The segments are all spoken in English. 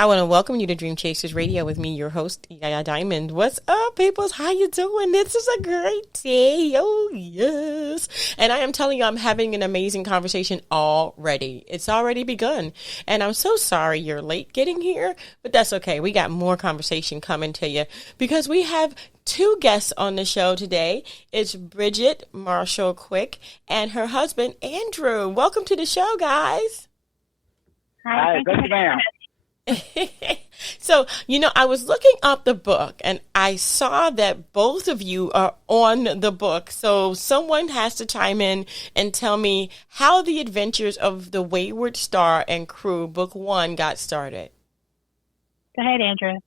I want to welcome you to Dream Chasers Radio with me, your host, Yaya Diamond. What's up, peoples? How you doing? This is a great day. Oh, yes. And I am telling you, I'm having an amazing conversation already. It's already begun. And I'm so sorry you're late getting here, but that's okay. We got more conversation coming to you because we have two guests on the show today. It's Brigette Marshall Quick and her husband, Andrew. Welcome to the show, guys. Hi, thank you, ma'am. So, I was looking up the book and I saw that both of you are on the book. So someone has to chime in and tell me how the adventures of the Wayward Star and crew, book 1, got started. Go ahead, Andrew.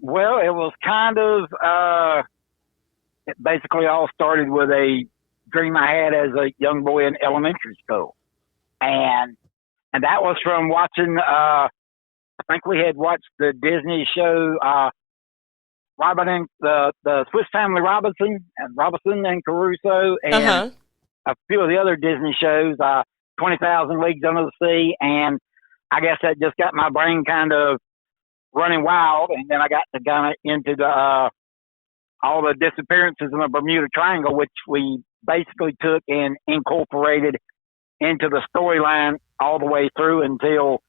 Well, it was kind of, it basically all started with a dream I had as a young boy in elementary school. And that was from watching, I think we had watched the Disney show, the Swiss Family Robinson and Crusoe, and a few of the other Disney shows, 20,000 Leagues Under the Sea. And I guess that just got my brain kind of running wild. And then I got to kind of into the, all the disappearances in the Bermuda Triangle, which we basically took and incorporated into the storyline all the way through until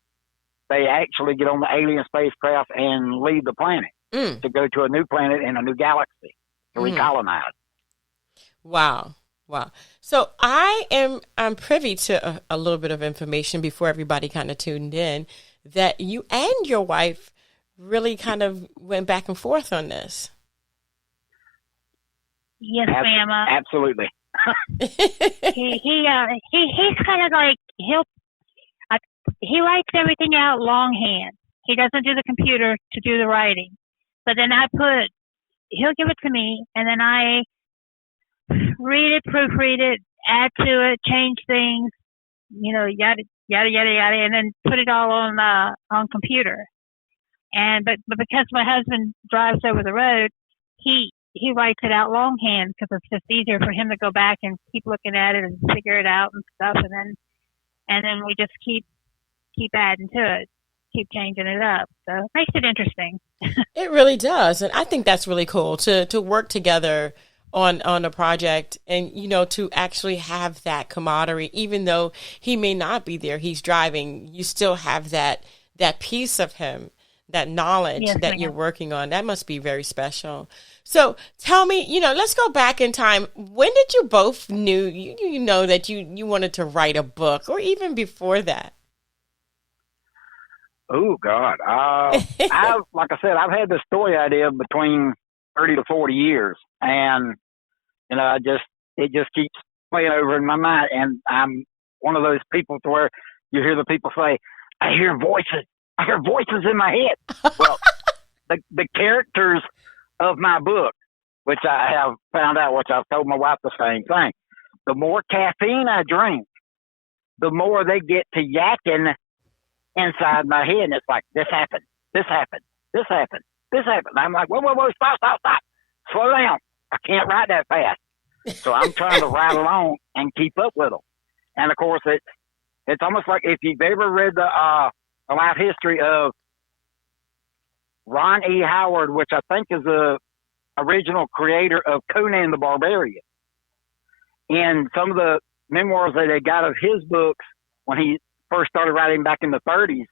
they actually get on the alien spacecraft and leave the planet to go to a new planet in a new galaxy to recolonize. Wow. So I'm privy to a little bit of information before everybody kind of tuned in that you and your wife really kind of went back and forth on this. Yes, ma'am. Absolutely. He's kind of like he writes everything out longhand. He doesn't do the computer to do the writing. But then he'll give it to me, and then I read it, proofread it, add to it, change things, yada yada yada yada, and then put it all on computer. But because my husband drives over the road, he writes it out longhand because it's just easier for him to go back and keep looking at it and figure it out and stuff, and then we just keep adding to it, keep changing it up. So it makes it interesting. It really does, and I think that's really cool to work together on a project and to actually have that camaraderie. Even though he may not be there, he's driving. You still have that piece of him, that knowledge that you're working on. That must be very special. So tell me, let's go back in time. When did you both know that you wanted to write a book, or even before that? Oh God. Like I said, I've had this story idea between 30 to 40 years, and it just keeps playing over in my mind. And I'm one of those people to where you hear the people say, I hear voices in my head. Well, the characters of my book, which I have found out, which I've told my wife the same thing, the more caffeine I drink, the more they get to yakking inside my head. And it's like, this happened. I'm like, whoa, stop. Slow down. I can't write that fast. So I'm trying to ride along and keep up with them. And of course, it's almost like if you've ever read the life history of Ron E. Howard, which I think is the original creator of Conan the Barbarian. In some of the memoirs that they got of his books when he first started writing back in the 30s,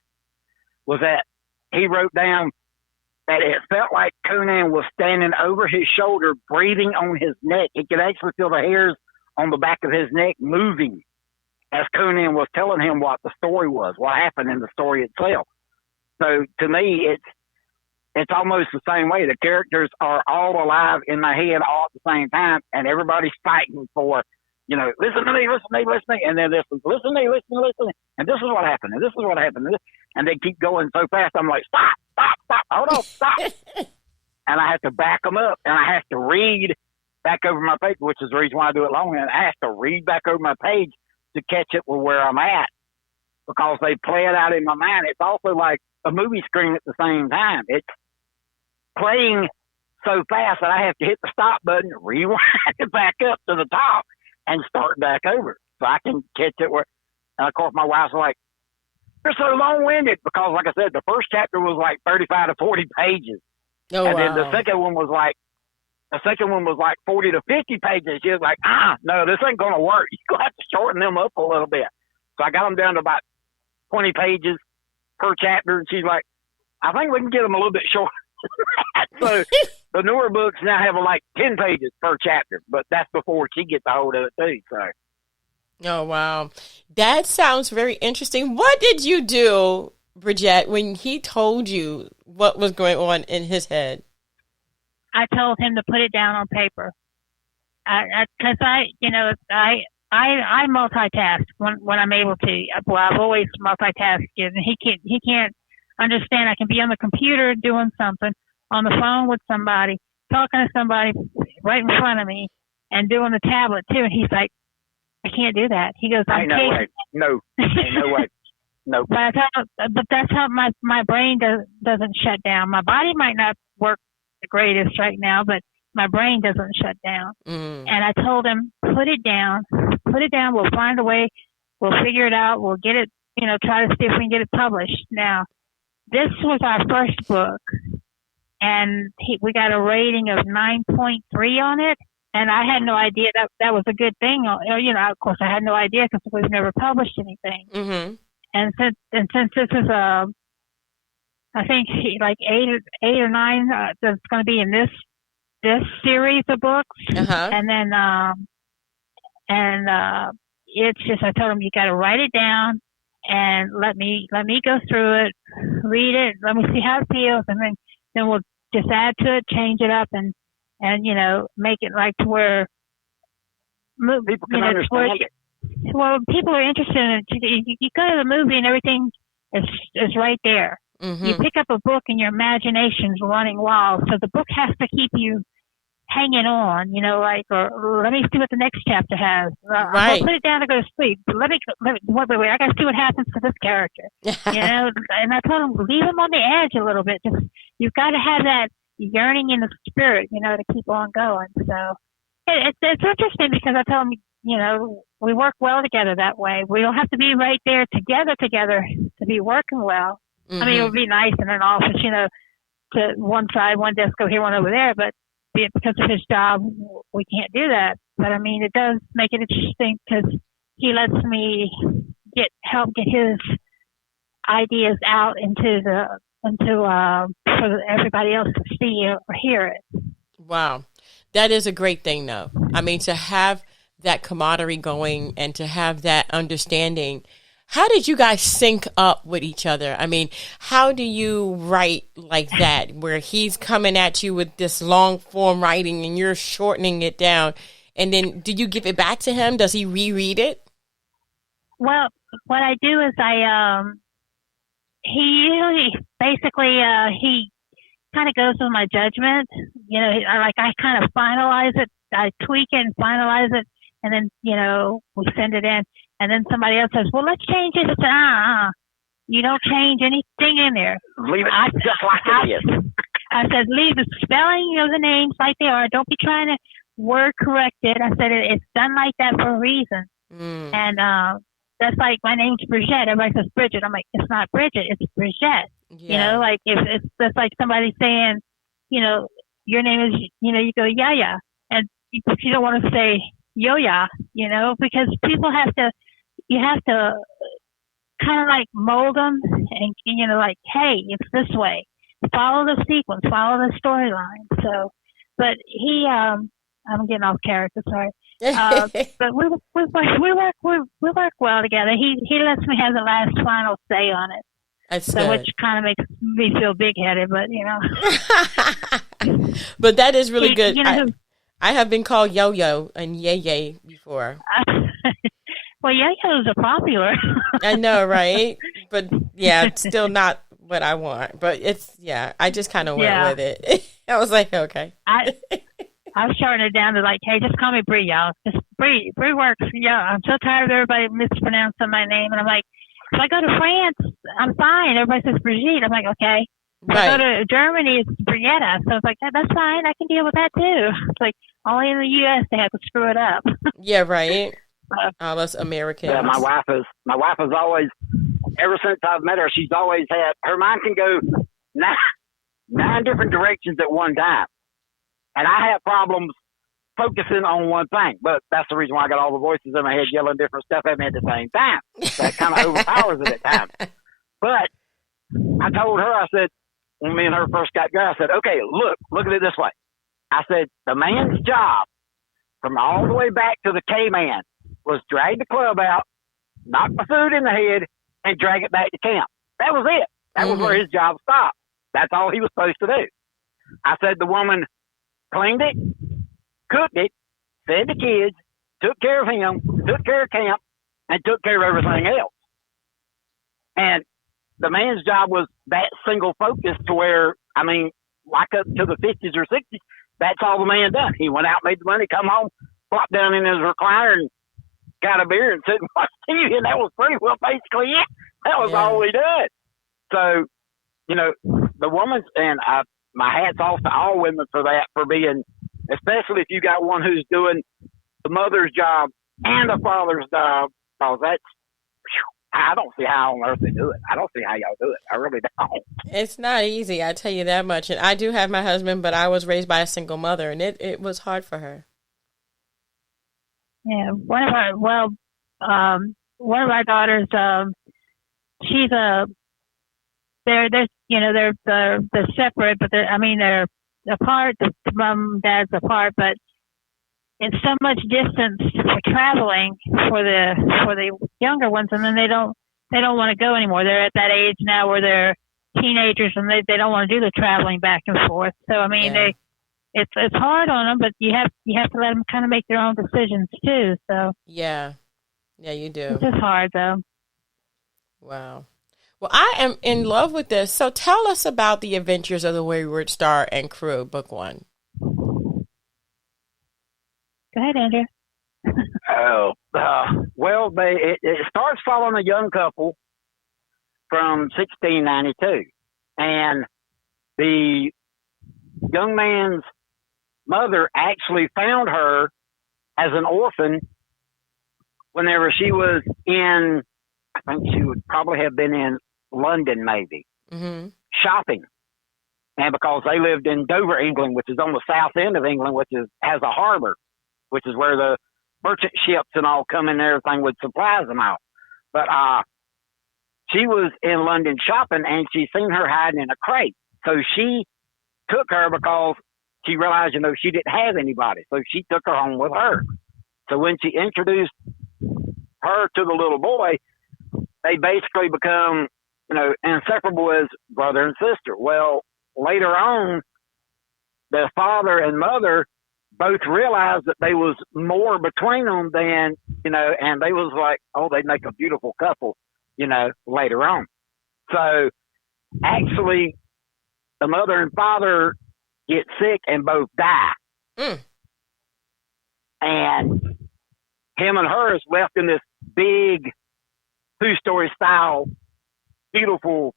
was that he wrote down that it felt like Conan was standing over his shoulder, breathing on his neck. He could actually feel the hairs on the back of his neck moving as Conan was telling him what the story was, what happened in the story itself. So to me, it's almost the same way. The characters are all alive in my head all at the same time, and everybody's fighting for, listen to me, and then this is, listen to me, and this is what happened, and this is what happened, and they keep going so fast, I'm like, stop, hold on, stop. And I have to back them up, and I have to read back over my page, which is the reason why I do it long, and I have to read back over my page to catch it with where I'm at, because they play it out in my mind. It's also like a movie screen at the same time. It's playing so fast that I have to hit the stop button, rewind it back up to the top, and start back over so I can catch it where. And of course, my wife's like, they're so long-winded because, like I said, the first chapter was like 35 to 40 pages. Oh, And wow. then the second one was like 40 to 50 pages. She was like, no, this ain't going to work. You're going to have to shorten them up a little bit. So I got them down to about 20 pages per chapter. And she's like, I think we can get them a little bit shorter. So the newer books now have like 10 pages per chapter, but that's before she gets a hold of it too. So. Oh, wow. That sounds very interesting. What did you do, Brigette, when he told you what was going on in his head? I told him to put it down on paper. Because I multitask when I'm able to. Well, I've always multitasked, and he can't understand. I can be on the computer doing something, on the phone with somebody, talking to somebody right in front of me, and doing the tablet too. And he's like, I can't do that. He goes, Ain't no way. No. Ain't no way. No. But that's how my brain doesn't shut down. My body might not work the greatest right now, but my brain doesn't shut down. And I told him, put it down. We'll find a way. We'll figure it out. We'll get it, try to see if we can get it published. Now, this was our first book, and we got a rating of 9.3 on it. And I had no idea that was a good thing. Of course, I had no idea because we've never published anything. Mm-hmm. And since this is I think like 8 or 9 that's going to be in this series of books. Uh-huh. And then it's just, I told him, you got to write it down and let me go through it, read it, let me see how it feels, and then we'll just add to it, change it up, and make it like to where people can understand it. Well, people are interested in it. You go to the movie and everything is right there. Mm-hmm. You pick up a book and your imagination's running wild. So the book has to keep you hanging on, or let me see what the next chapter has. Right. I'll put it down to go to sleep. But wait, I got to see what happens to this character. And I told him, leave him on the edge a little bit. Just, you've got to have that yearning in the spirit, to keep on going. So it's interesting because I told him, we work well together that way. We don't have to be right there together to be working well. Mm-hmm. I mean, it would be nice in an office, to one side, one desk over here, one over there, but because of his job, we can't do that. But I mean, it does make it interesting because he lets me help get his ideas out for everybody else to see or hear it. Wow. That is a great thing, though. I mean, to have that camaraderie going and to have that understanding. How did you guys sync up with each other? I mean, how do you write like that, where he's coming at you with this long form writing and you're shortening it down? And then do you give it back to him? Does he reread it? Well, what I do is he usually basically, he kind of goes with my judgment. I kind of finalize it. I tweak it and finalize it. And then, we send it in. And then somebody else says, well, let's change it. It's you don't change anything in there. Leave it just like it is. I said, leave the spelling of the names like they are. Don't be trying to word correct it. I said, it's done like that for a reason. And that's like, my name's Brigette. Everybody says Bridget. I'm like, it's not Bridget. It's Brigette. Yeah. Like if that's like somebody saying, your name is, you go, Yaya. And if you don't want to say Yo-ya, because people you have to kind of like mold them and, like, hey, it's this way. Follow the sequence, follow the storyline. So, but I'm getting off character, sorry. But we work well together. He lets me have the last final say on it. That's so good. Which kind of makes me feel big-headed, but, But that is really good. I have been called Yo-Yo and Yay before. Well, Yo-Yos are popular. I know, right? But yeah, it's still not what I want. But I just kind of went with it. I was like, okay. I've shortened it down to like, hey, just call me Bree, y'all. Just Bree. Bree works. Yeah, I'm so tired of everybody mispronouncing my name. And I'm like, if I go to France, I'm fine. Everybody says Brigitte. I'm like, okay. If I go to Germany, it's Brigette. So it's like, that's fine. I can deal with that too. It's like, only in the U.S. they have to screw it up. Yeah, right. All us Americans. Yeah, my wife is always, ever since I've met her, she's always had, her mind can go nine different directions at one time. And I have problems focusing on one thing, but that's the reason why I got all the voices in my head yelling different stuff at me at the same time. That kind of overpowers it at times. But I told her, I said, when me and her first got together, I said, okay, look at it this way. I said, the man's job from all the way back to the K-man was drag the club out, knock the food in the head, and drag it back to camp. That was it. That was where his job stopped. That's all he was supposed to do. I said the woman cleaned it, cooked it, fed the kids, took care of him, took care of camp, and took care of everything else. And the man's job was that single focus to where, I mean, like up to the 50s or 60s, that's all the man done. He went out, made the money, come home, plopped down in his recliner, and got a beer and sit and watch TV, and that was pretty well basically it. That was all we did. So, you know, the woman's, and my hat's off to all women for that, for being, especially if you got one who's doing the mother's job and the father's job, because that's, I don't see how on earth they do it. I don't see how y'all do it. I really don't. It's not easy, I tell you that much. And I do have my husband, but I was raised by a single mother, and it was hard for her. Yeah, one of our daughters, she's they're separate, but they're apart. The mom and dad's apart, but it's so much distance for traveling for the younger ones, and then they don't want to go anymore. They're at that age now where they're teenagers, and they don't want to do the traveling back and forth. So it's hard on them, but you have to let them kind of make their own decisions too. So yeah, you do. It's just hard though. Wow. Well, I am in love with this. So tell us about the Adventures of the Wayward Star and Crew, Book 1. Go ahead, Andrew. Well, it starts following a young couple from 1692, and the young man's mother actually found her as an orphan whenever she was in, I think she would probably have been in London, maybe, shopping. And because they lived in Dover, England, which is on the south end of England, which has a harbor, which is where the merchant ships and all come in and everything with supplies and all. But she was in London shopping, and she seen her hiding in a crate. So she took her because she realized, she didn't have anybody. So she took her home with her. So when she introduced her to the little boy, they basically become, inseparable as brother and sister. Well, later on, the father and mother both realized that there was more between them than, and they was like, oh, they make a beautiful couple, later on. So actually, the mother and father get sick and both die. And him and her is left in this big 2-story style, beautiful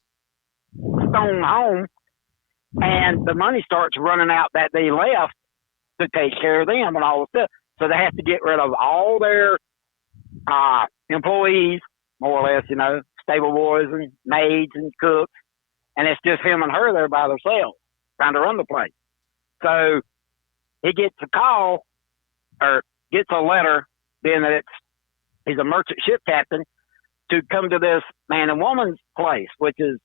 stone home. And the money starts running out that they left to take care of them and all the stuff. So they have to get rid of all their employees, more or less, stable boys and maids and cooks. And it's just him and her there by themselves trying to run the place. So he gets a call or gets a letter being that he's a merchant ship captain to come to this man and woman's place, which is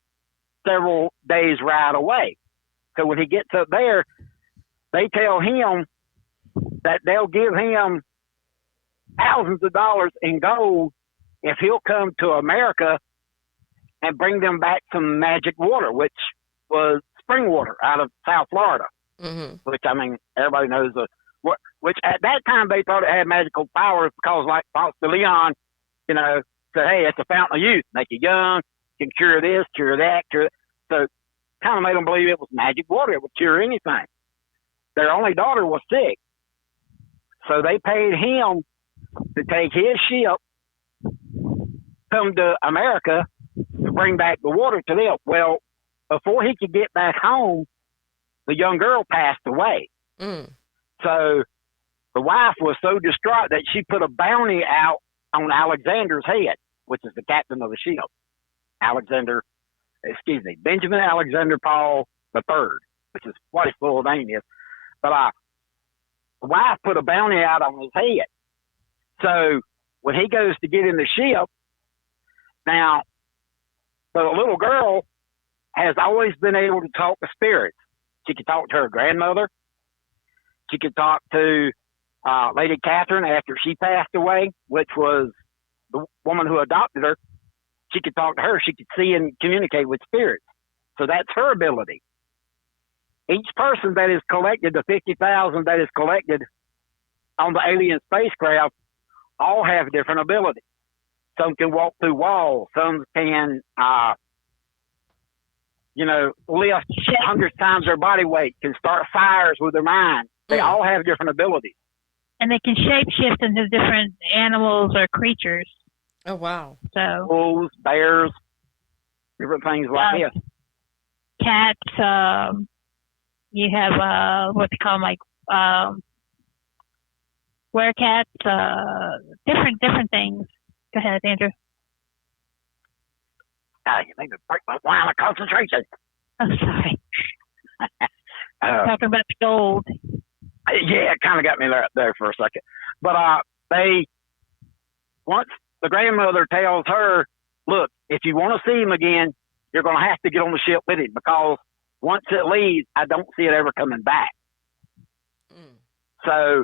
several days ride away. So when he gets up there, they tell him that they'll give him thousands of dollars in gold if he'll come to America and bring them back some magic water, which was spring water out of South Florida, which, everybody knows, which at that time they thought it had magical powers because, like Ponce de Leon, said, hey, it's a fountain of youth, make you young, can cure this, cure that, cure that. So kind of made them believe it was magic water. It would cure anything. Their only daughter was sick. So they paid him to take his ship, come to America to bring back the water to them. Well, before he could get back home, the young girl passed away. So the wife was so distraught that she put a bounty out on Alexander's head, which is the captain of the ship. Benjamin Alexander Paul III, which is what his full name is. But the wife put a bounty out on his head. So when he goes to get in the ship, now the little girl has always been able to talk to spirits. She could talk to her grandmother. She could talk to Lady Catherine after she passed away, which was the woman who adopted her. She could talk to her. She could see and communicate with spirits. So that's her ability. Each person that is collected, the 50,000 that is collected on the alien spacecraft, all have different abilities. Some can walk through walls. Some can, lift 100 times their body weight, can start fires with their mind. They all have different abilities. And they can shapeshift into different animals or creatures. Oh, wow. So wolves, bears, different things like this. Cats, you have what they call them, like werecats, different things. Go ahead, Andrew. You make me break my line of concentration. I'm sorry. Talking about the gold. Yeah, it kind of got me there for a second. But once the grandmother tells her, look, if you want to see him again, you're going to have to get on the ship with him, because once it leaves, I don't see it ever coming back. So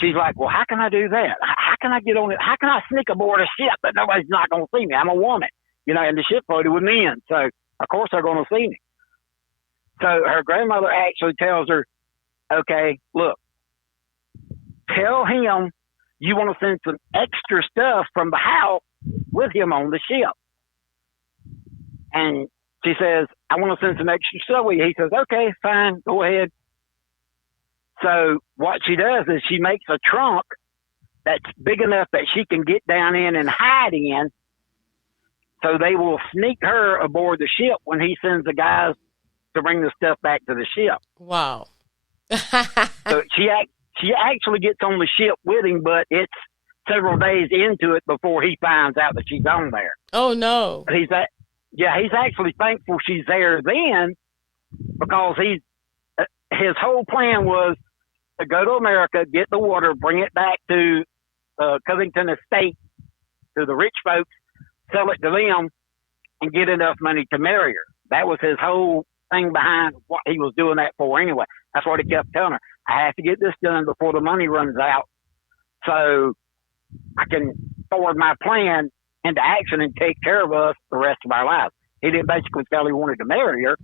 she's like, well, how can I do that? How can I get on it? How can I sneak aboard a ship that nobody's not going to see me? I'm a woman, and the ship loaded with men. So, of course, they're going to see me. So her grandmother actually tells her, okay, look, tell him you want to send some extra stuff from the house with him on the ship. And she says, I want to send some extra stuff with you. He says, okay, fine, go ahead. So what she does is she makes a trunk that's big enough that she can get down in and hide in, so they will sneak her aboard the ship when he sends the guys to bring the stuff back to the ship. Wow. So she actually gets on the ship with him, but it's several days into it before he finds out that she's on there. Oh, no. But he's actually thankful she's there then, because his whole plan was to go to America, get the water, bring it back to Covington Estate, to the rich folks, sell it to them, and get enough money to marry her. That was his whole thing behind what he was doing that for anyway. That's what he kept telling her. I have to get this done before the money runs out, so I can forward my plan into action and take care of us the rest of our lives. He didn't basically tell he wanted to marry her,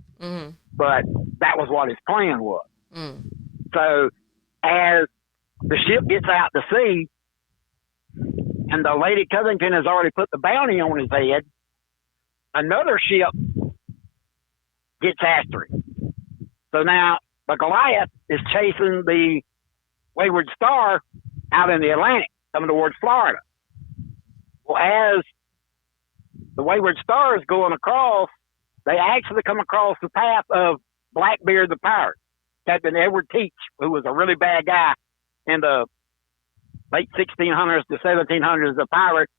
but that was what his plan was. So as the ship gets out to sea, and the Lady Covington has already put the bounty on his head, another ship gets after him. So now the Goliath is chasing the Wayward Star out in the Atlantic, coming towards Florida. Well, as the Wayward Star is going across, they actually come across the path of Blackbeard the pirate, Captain Edward Teach, who was a really bad guy in the late 1600s to 1700s. The pirate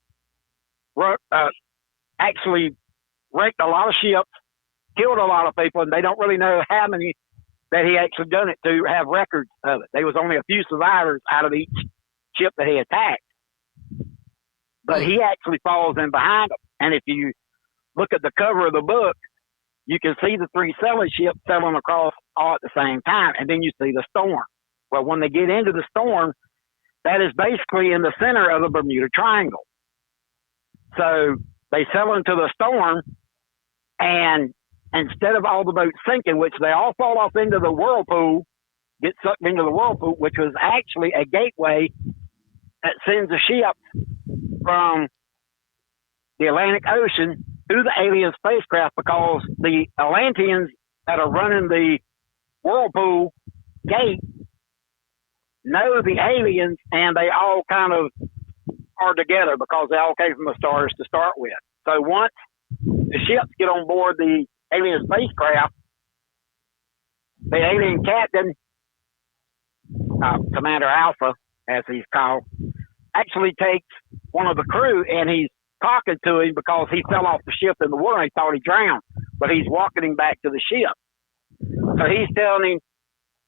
actually wrecked a lot of ships, killed a lot of people, and they don't really know how many that he actually done it to have records of it. There was only a few survivors out of each ship that he attacked. But he actually falls in behind them. And if you look at the cover of the book, you can see the three sailing ships sailing across all at the same time, and then you see the storm. Well, when they get into the storm, that is basically in the center of the Bermuda Triangle. So they sail into the storm, and instead of all the boats sinking, which they all fall off into the whirlpool, get sucked into the whirlpool, which was actually a gateway that sends the ships from the Atlantic Ocean to the alien spacecraft, because the Atlanteans that are running the whirlpool gate know the aliens, and they all kind of are together because they all came from the stars to start with. So once the ships get on board the alien spacecraft, the alien captain, Commander Alpha, as he's called, actually takes one of the crew, and he's talking to him because he fell off the ship in the water and he thought he drowned, but he's walking him back to the ship. So he's telling him,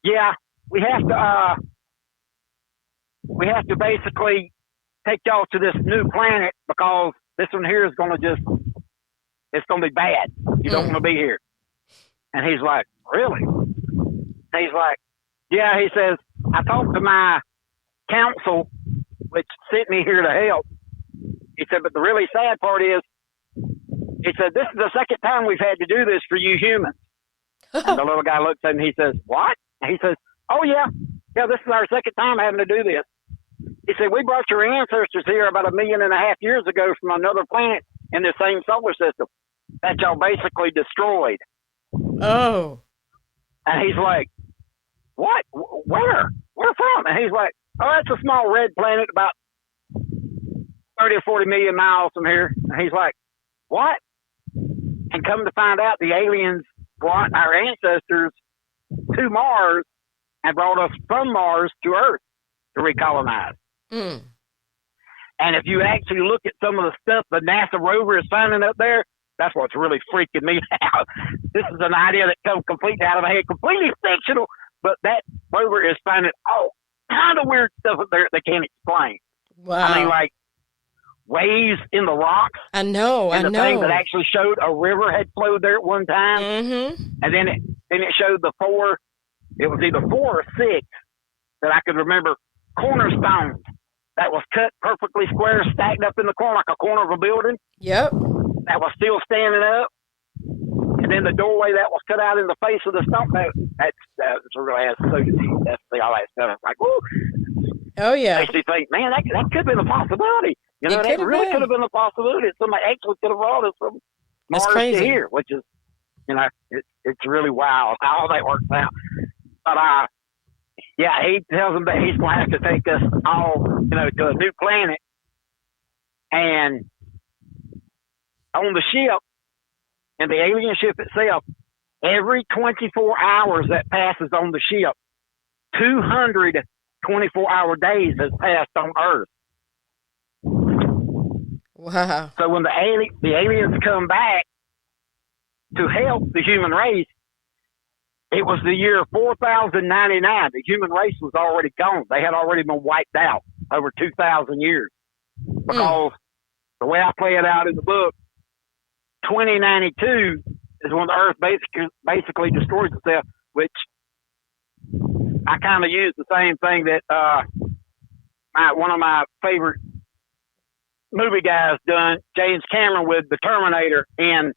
yeah, we have to basically take y'all to this new planet because this one here is going to it's going to be bad. You don't want to be here. And he's like, really? And he's like, yeah, he says, I talked to my council, which sent me here to help. He said, but the really sad part is, he said, this is the second time we've had to do this for you humans. And the little guy looks at him and he says, what? And he says, oh, yeah, this is our second time having to do this. He said, we brought your ancestors here about 1.5 million years ago from another planet in the same solar system that y'all basically destroyed. Oh. And he's like, what? Where? Where from? And he's like, oh, that's a small red planet about 30 or 40 million miles from here. And he's like, what? And come to find out, the aliens brought our ancestors to Mars and brought us from Mars to Earth to recolonize. Mm. And if you actually look at some of the stuff the NASA rover is finding up there, that's what's really freaking me out. This is an idea that comes completely out of my head, completely fictional, but that rover is finding all kind of weird stuff up there they can't explain. Wow. I mean, like waves in the rocks. I know. The thing that actually showed a river had flowed there at one time. Mm-hmm. And then it showed it was either 4 or 6 that I could remember, cornerstones that was cut perfectly square, stacked up in the corner like a corner of a building. Yep. That was still standing up. And then the doorway that was cut out in the face of the stump, that's really has so that's all that stuff. It's like, woo. Oh, yeah. Makes you think, man, that could have been a possibility. You know, that really could have been a possibility. Somebody actually could have brought us from Mars to here, which is, you know, it's really wild how all that works out. But, yeah, he tells them that he's going to have to take us all, you know, to a new planet. And on the ship, and the alien ship itself, every 24 hours that passes on the ship, 200 24-hour days has passed on Earth. Wow. So when the aliens come back to help the human race, it was the year 4099. The human race was already gone. They had already been wiped out over 2,000 years. Because the way I play it out in the book, 2092 is when the Earth basically destroys itself, which I kind of use the same thing that one of my favorite movie guys done, James Cameron, with the Terminator and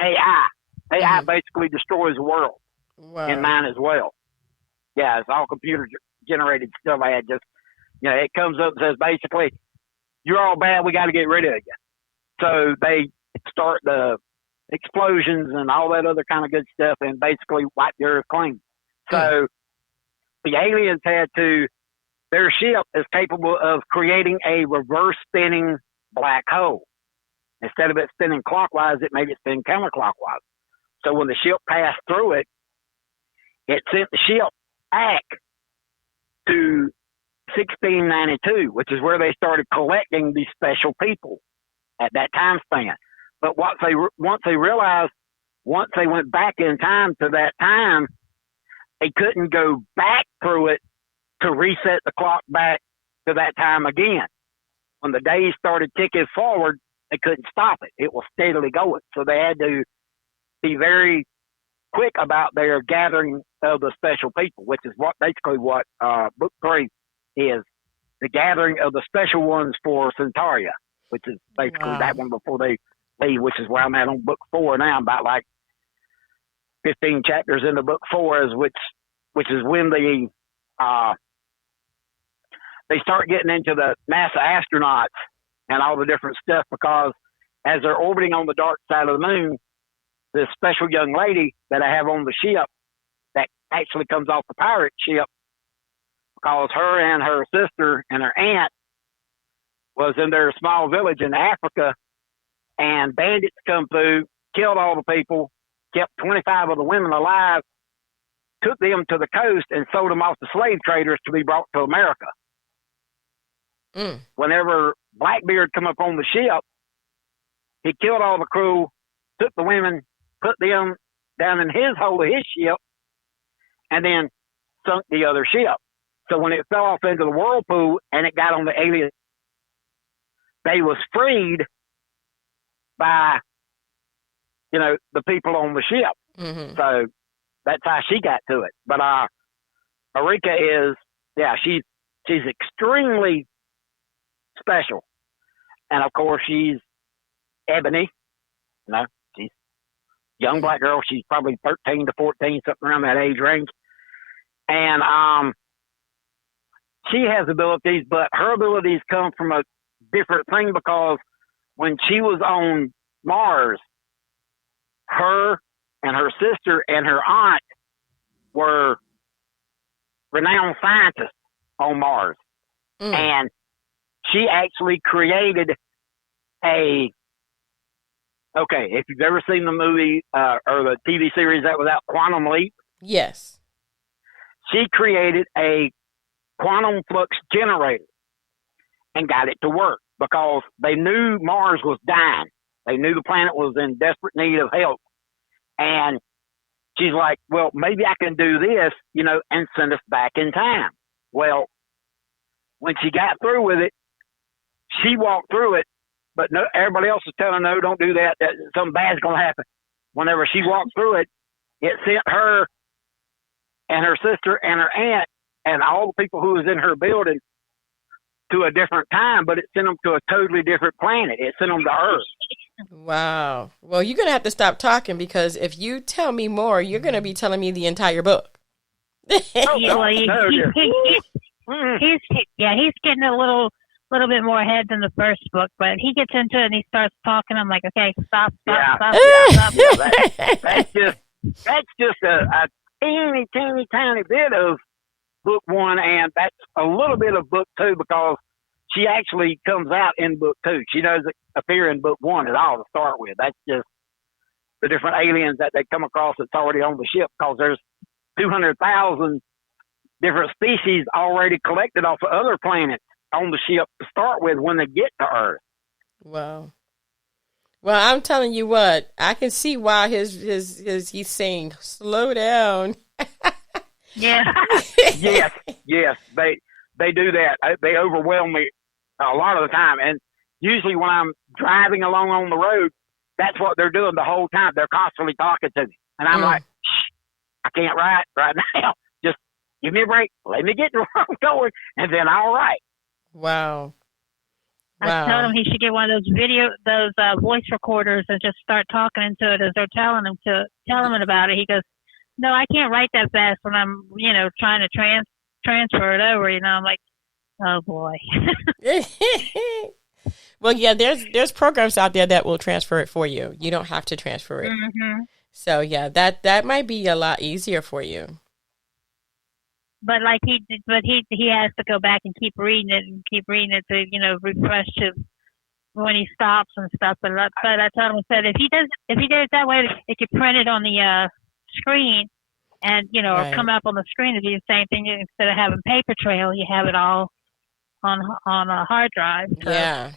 AI. AI basically destroys the world. Wow. And mine as well. Yeah, it's all computer generated stuff. I had just, you know, it comes up and says basically, you're all bad, we got to get rid of you. So they start the explosions and all that other kind of good stuff and basically wipe the Earth clean. So the aliens their ship is capable of creating a reverse spinning black hole. Instead of it spinning clockwise, it made it spin counterclockwise. So when the ship passed through it, it sent the ship back to 1692, which is where they started collecting these special people at that time span. But once they realized, once they went back in time to that time, they couldn't go back through it to reset the clock back to that time again. When the days started ticking forward, they couldn't stop it. It was steadily going. So they had to be very quick about their gathering of the special people, which is basically what book 3 is, the gathering of the special ones for Centaria, which is basically that one before they leave, which is where I'm at on book 4 now. I'm about like 15 chapters into book 4, which is when they start getting into the NASA astronauts and all the different stuff, because as they're orbiting on the dark side of the moon, this special young lady that I have on the ship that actually comes off the pirate ship, because her and her sister and her aunt was in their small village in Africa, and bandits come through, killed all the people, kept 25 of the women alive, took them to the coast and sold them off to slave traders to be brought to America. Whenever Blackbeard come up on the ship, he killed all the crew, took the women, put them down in his hold of his ship, and then sunk the other ship. So when it fell off into the whirlpool and it got on the alien, they was freed by, the people on the ship. Mm-hmm. So that's how she got to it. But Erika is, she's extremely special. And of course she's Ebony. She's a young black girl. She's probably 13 to 14, something around that age range. And she has abilities, but her abilities come from a different thing, because when she was on Mars, her and her sister and her aunt were renowned scientists on Mars. And she actually created if you've ever seen the movie or the TV series that was out, Quantum Leap. Yes. She created a quantum flux generator and got it to work, because they knew Mars was dying. They knew the planet was in desperate need of help. And she's like, well, maybe I can do this, and send us back in time. Well, when she got through with it, she walked through it, but no, everybody else was telling her, no, don't do that. Something bad's going to happen. Whenever she walked through it, it sent her and her sister and her aunt and all the people who was in her building to a different time, but it sent them to a totally different planet. It sent them to Earth. Wow. Well, you're going to have to stop talking, because if you tell me more, you're going to be telling me the entire book. He's getting a little bit more ahead than the first book, but he gets into it and he starts talking. I'm like, okay, stop. That's just a teeny bit of book one, and that's a little bit of book two, because she actually comes out in book two. She doesn't appear in book one at all to start with. That's just the different aliens that they come across that's already on the ship, because there's 200,000 different species already collected off of other planets on the ship to start with when they get to Earth. Wow. Well, I'm telling you what, I can see why his he's saying slow down. Yeah. Yes. They do that. They overwhelm me a lot of the time. And usually when I'm driving along on the road, that's what they're doing the whole time. They're constantly talking to me. And I'm like, shh, I can't write right now. Just give me a break. Let me get to where I'm going, and then I'll write. Wow. I told him he should get one of those voice recorders and just start talking into it as they're telling him about it. He goes, no, I can't write that fast when I'm, trying to transfer it over. I'm like, oh boy. Well, yeah, there's programs out there that will transfer it for you. You don't have to transfer it. Mm-hmm. So yeah, that might be a lot easier for you. But he has to go back and keep reading it to refresh his when he stops and stuff. But I told him, I said if he does it that way, it could print it on the screen, and right. or come up on the screen to do the same thing. Instead of having paper trail, you have it all on a hard drive. So. Yeah.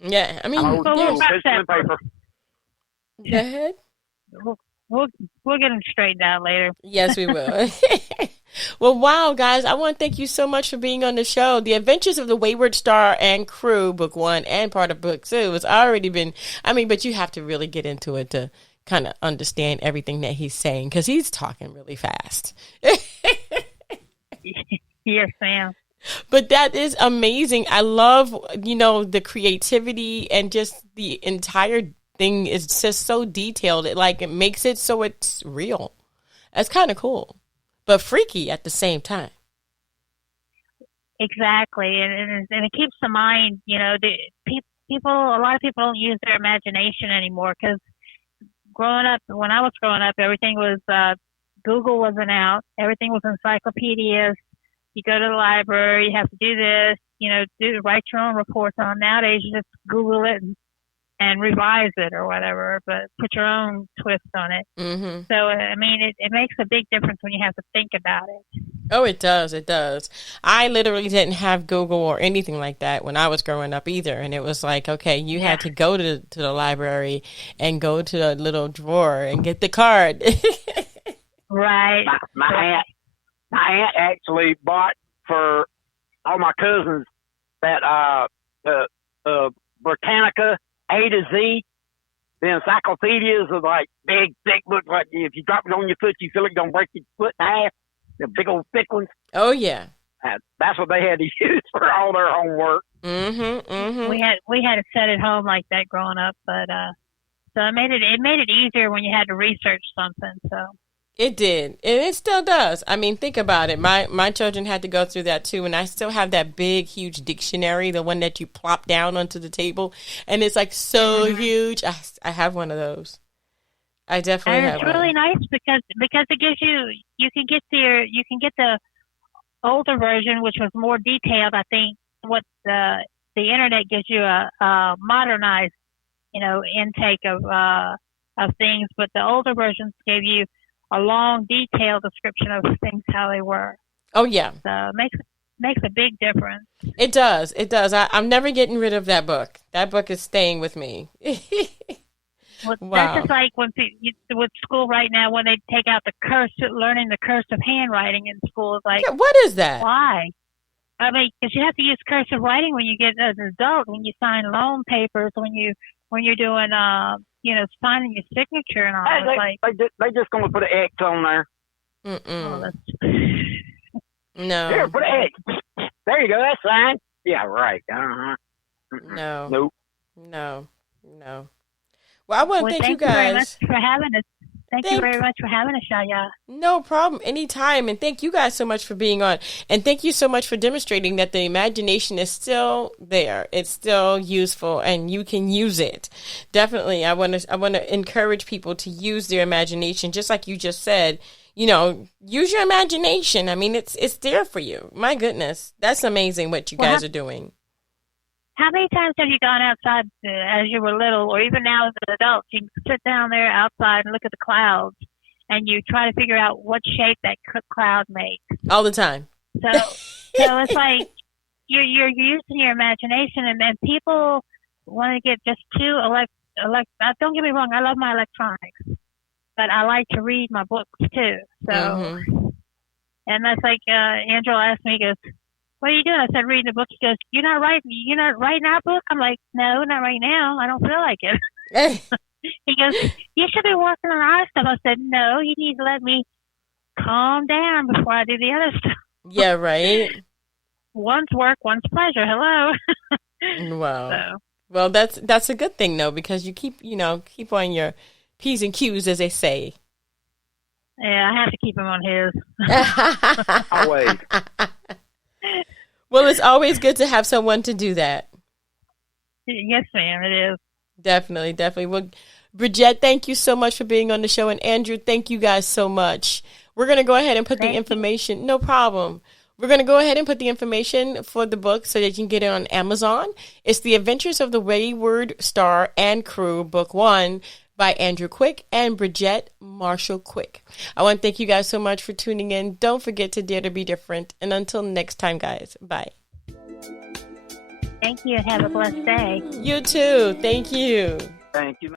Yeah. I mean, we'll fix that paper. Go ahead. We'll get them straightened out later. Yes, we will. Well, wow, guys, I want to thank you so much for being on the show. The Adventures of the Wayward Star and Crew, book one and part of book two, has already been, but you have to really get into it to kind of understand everything that he's saying, because he's talking really fast. Yes, ma'am. But that is amazing. I love, the creativity, and just the entire thing is just so detailed. It makes it so it's real. That's kind of cool, but freaky at the same time. Exactly, and it keeps the mind. A lot of people don't use their imagination anymore, because when I was growing up, everything was Google wasn't out. Everything was encyclopedias. You go to the library, you have to do this. Write your own reports on. Nowadays, you just Google it and and revise it or whatever, but put your own twist on it. Mm-hmm. So, I mean, it makes a big difference when you have to think about it. Oh, it does. It does. I literally didn't have Google or anything like that when I was growing up either. And it was like, okay, you had to go to the library and go to the little drawer and get the card. Right. My aunt actually bought for all my cousins that Britannica A to Z, the encyclopedias of like big, thick books. Like if you drop it on your foot, you feel like you're gonna break your foot in half. The big old thick ones. Oh yeah. That's what they had to use for all their homework. Mm-hmm. Mm-hmm. We had a set at home like that growing up, but so it made it easier when you had to research something. So it did, and it still does. I mean, think about it. My children had to go through that too, and I still have that big, huge dictionary, the one that you plop down onto the table, and it's like so huge. I have one of those. I definitely have one. And it's really nice because it gives you can get the older version, which was more detailed. I think what the internet gives you a modernized, intake of things, but the older versions gave you a long, detailed description of things how they were. Oh yeah, so it makes a big difference. It does. It does. I'm never getting rid of that book. That book is staying with me. Well, wow. That's just like with school right now when they take out learning the cursive handwriting in school. It's like, what is that? Why? I mean, because you have to use cursive writing when you get as an adult, when you sign loan papers, when you're doing, signing your signature and all. They just gonna put an X on there. Mm-mm. No. Here, put an X. There you go. That's fine. Yeah, right. No. Nope. No. Well, I want to thank you guys. Very much for having us. Thank you very much for having us, Shaya. No problem. Anytime. And thank you guys so much for being on. And thank you so much for demonstrating that the imagination is still there. It's still useful and you can use it. Definitely. I want to encourage people to use their imagination, just like you just said. Use your imagination. I mean, it's there for you. My goodness. That's amazing what you guys are doing. How many times have you gone outside as you were little, or even now as an adult? You can sit down there outside and look at the clouds, and you try to figure out what shape that cloud makes. All the time. So it's like you're using your imagination, and then people want to get just too don't get me wrong, I love my electronics, but I like to read my books too. So, and that's like Angela asked me, he goes, "What are you doing?" I said, "Reading a book." He goes, You're not writing our book?" I'm like, "No, not right now. I don't feel like it." He goes, "You should be working on our stuff." I said, "No, you need to let me calm down before I do the other stuff." Yeah, right. One's work, one's pleasure. Hello. Wow. So. Well, that's a good thing though, because you keep on your P's and Q's, as they say. Yeah, I have to keep him on his. Always. Well, it's always good to have someone to do that. Yes, ma'am, it is. Definitely. Well, Brigette, thank you so much for being on the show. And Andrew, thank you guys so much. We're going to go ahead and put the information. No problem. We're going to go ahead and put the information for the book so that you can get it on Amazon. It's The Adventures of the Wayward Star and Crew, Book 1, by Andrew Quick and Brigette Marshall Quick. I want to thank you guys so much for tuning in. Don't forget to dare to be different. And until next time, guys, bye. Thank you. Have a blessed day. You too. Thank you. Thank you.